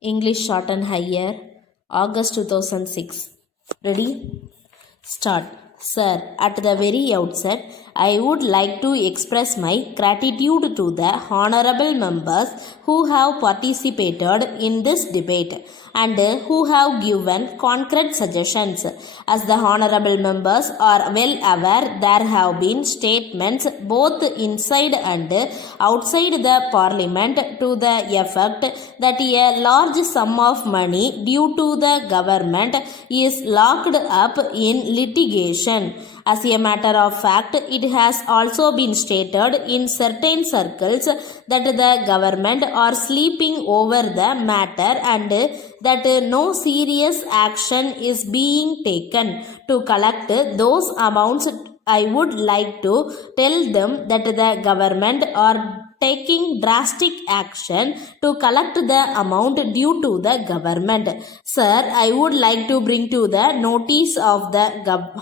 English Shorthand Higher, August 2006. Ready? Start. Sir, at the very outset, I would like to express my gratitude to the honorable members who have participated in this debate and who have given concrete suggestions. As the honorable members are well aware, there have been statements both inside and outside the parliament to the effect that a large sum of money due to the government is locked up in litigation. As a matter of fact, it has also been stated in certain circles that the government are sleeping over the matter and that no serious action is being taken to collect those amounts. I would like to tell them that the government are taking drastic action to collect the amount due to the government. Sir, I would like to bring to the notice of the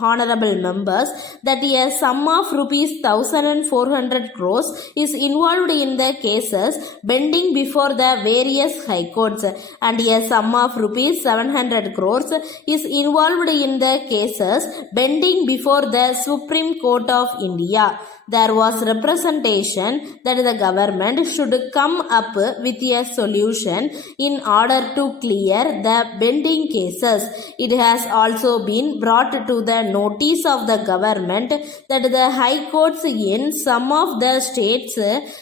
honorable members that a sum of rupees 1,400 crores is involved in the cases pending before the various high courts and a sum of rupees 700 crores is involved in the cases pending before the Supreme Court of India. There was representation that the government should come up with a solution in order to clear the pending cases. It has also been brought to the notice of the government that the high courts in some of the states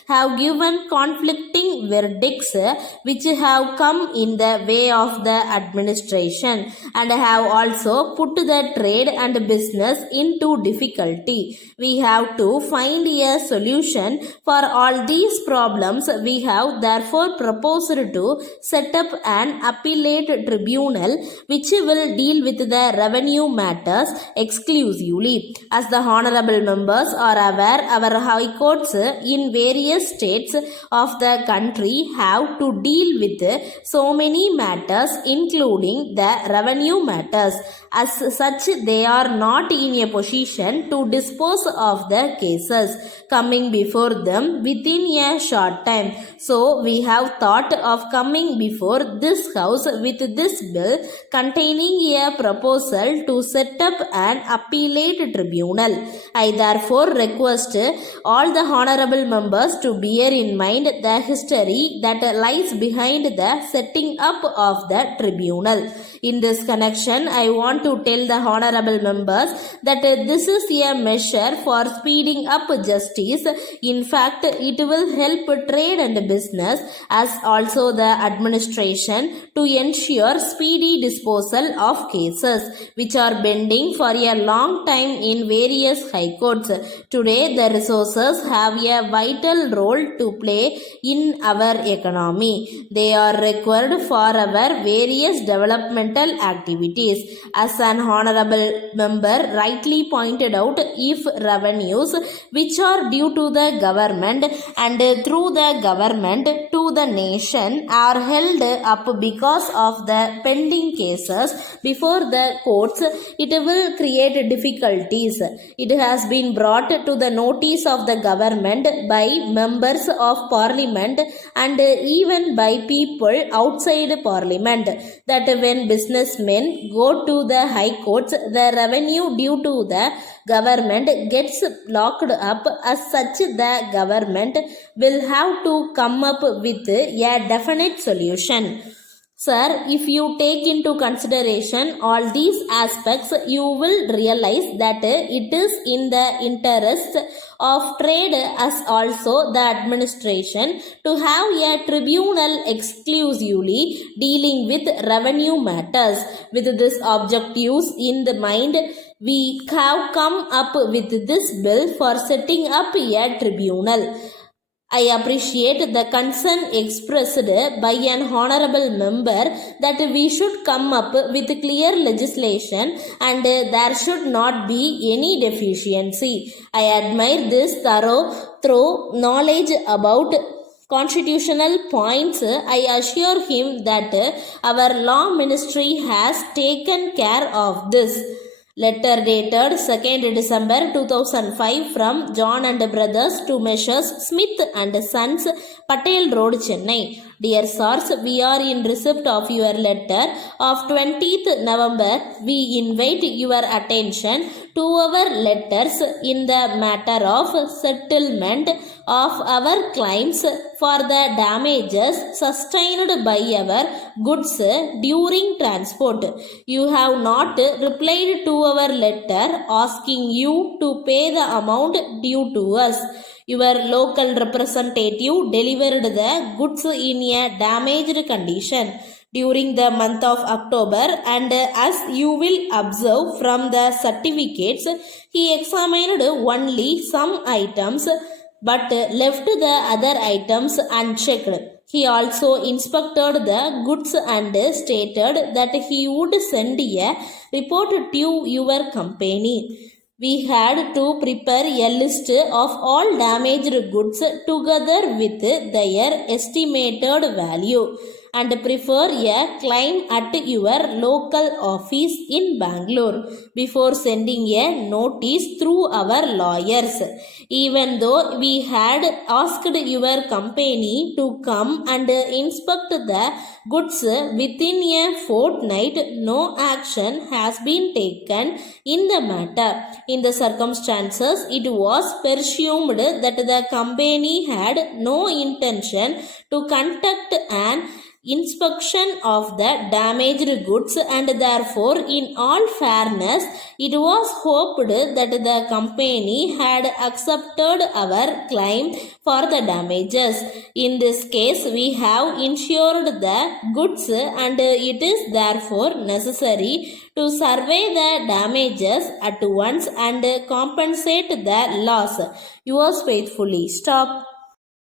have given conflicting verdicts which have come in the way of the administration and have also put the trade and business into difficulty. We have to find a solution for all these problems. We have therefore proposed to set up an appellate tribunal which will deal with the revenue matters exclusively. As the honorable members are aware, our high courts in various states of the country have to deal with so many matters including the revenue matters. As such, they are not in a position to dispose of the cases coming before them within a short time. So, we have thought of coming before this house with this bill containing a proposal to set up an appellate tribunal. I therefore request all the honorable members to bear in mind the history that lies behind the setting up of the tribunal. In this connection, I want to tell the honorable members that this is a measure for speeding up justice. In fact, it will help trade and business as also the administration to ensure speedy disposal of cases which are pending for a long time in various high courts. Today, the resources have a vital role to play in our economy. They are required for our various developmental activities. As an honorable member rightly pointed out, if revenues which are due to the government and through the government to the nation are held up because of the pending cases before the courts, it will create difficulties. It has been brought to the notice of the government by members of parliament and even by people outside parliament that when businessmen go to the high courts, the revenue due to the government gets locked up. As such, the government will have to come up with a definite solution. Sir, if you take into consideration all these aspects, you will realize that it is in the interest of trade as also the administration to have a tribunal exclusively dealing with revenue matters. With this objectives in the mind, we have come up with this bill for setting up a tribunal. I appreciate the concern expressed by an honorable member that we should come up with clear legislation and there should not be any deficiency. I admire this thorough knowledge about constitutional points. I assure him that our law ministry has taken care of this. Letter dated 2nd December 2005 from John and Brothers to Messrs. Smith and Sons, Patel Road, Chennai. Dear sirs, we are in receipt of your letter of 20th November. We invite your attention to our letters in the matter of settlement of our claims for the damages sustained by our goods during transport. You have not replied to our letter asking you to pay the amount due to us. Your local representative delivered the goods in a damaged condition during the month of October, and as you will observe from the certificates, he examined only some items but left the other items unchecked. He also inspected the goods and stated that he would send a report to your company. We had to prepare a list of all damaged goods together with their estimated value and prefer a claim at your local office in Bangalore before sending a notice through our lawyers. Even though we had asked your company to come and inspect the goods within a fortnight, no action has been taken in the matter. In the circumstances, it was presumed that the company had no intention to conduct an inspection of the damaged goods, and therefore in all fairness it was hoped that the company had accepted our claim for the damages. In this case we have insured the goods, and it is therefore necessary to survey the damages at once and compensate the loss. Yours faithfully. Stop.